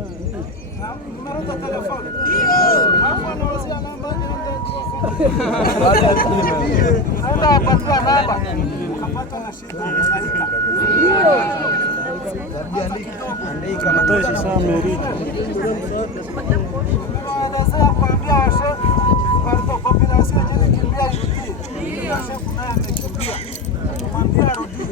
Nimerudi telefoni. Hapo anawasia namba nenda apatia namba. Ukapata na shida unaita. Andika mtoshi sana Amerika. Nimeelezea kuambia washe kwa population yenye kimbia hivi. Washe kuna amekimbia. Mwambie arudi.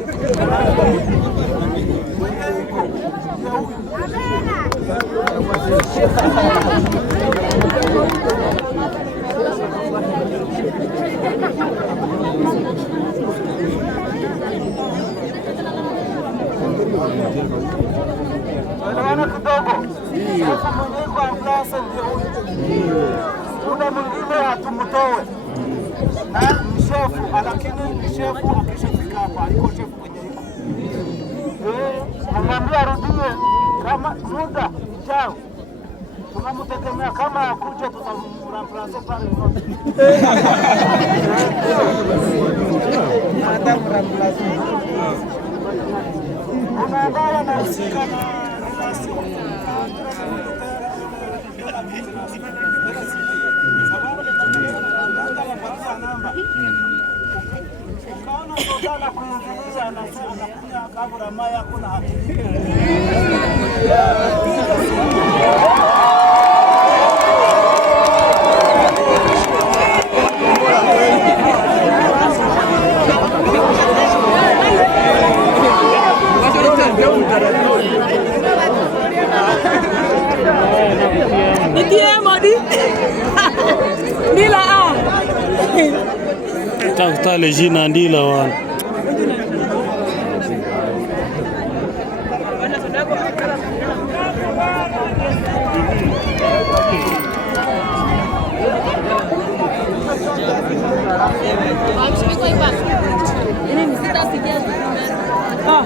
Wana kidogo. Sasa mwenye kwa ambulansi ndio huyu. Kuna mwingine hatumtoe. Na ni shefu, lakini shefu akishafika hapa, aliko shefu kwenye hiko. Anamwambia arudie kama muda ujao. Tunamtegemea kama akuje tutamramplace pale yote. Hata mramplace. Unaandaa na usika na relation. Sababu ndio namba. Ukaona sodala kuingilia anasema anakunya kabla maya kuna haki. Ndila a tafuta jina ndila wana Ah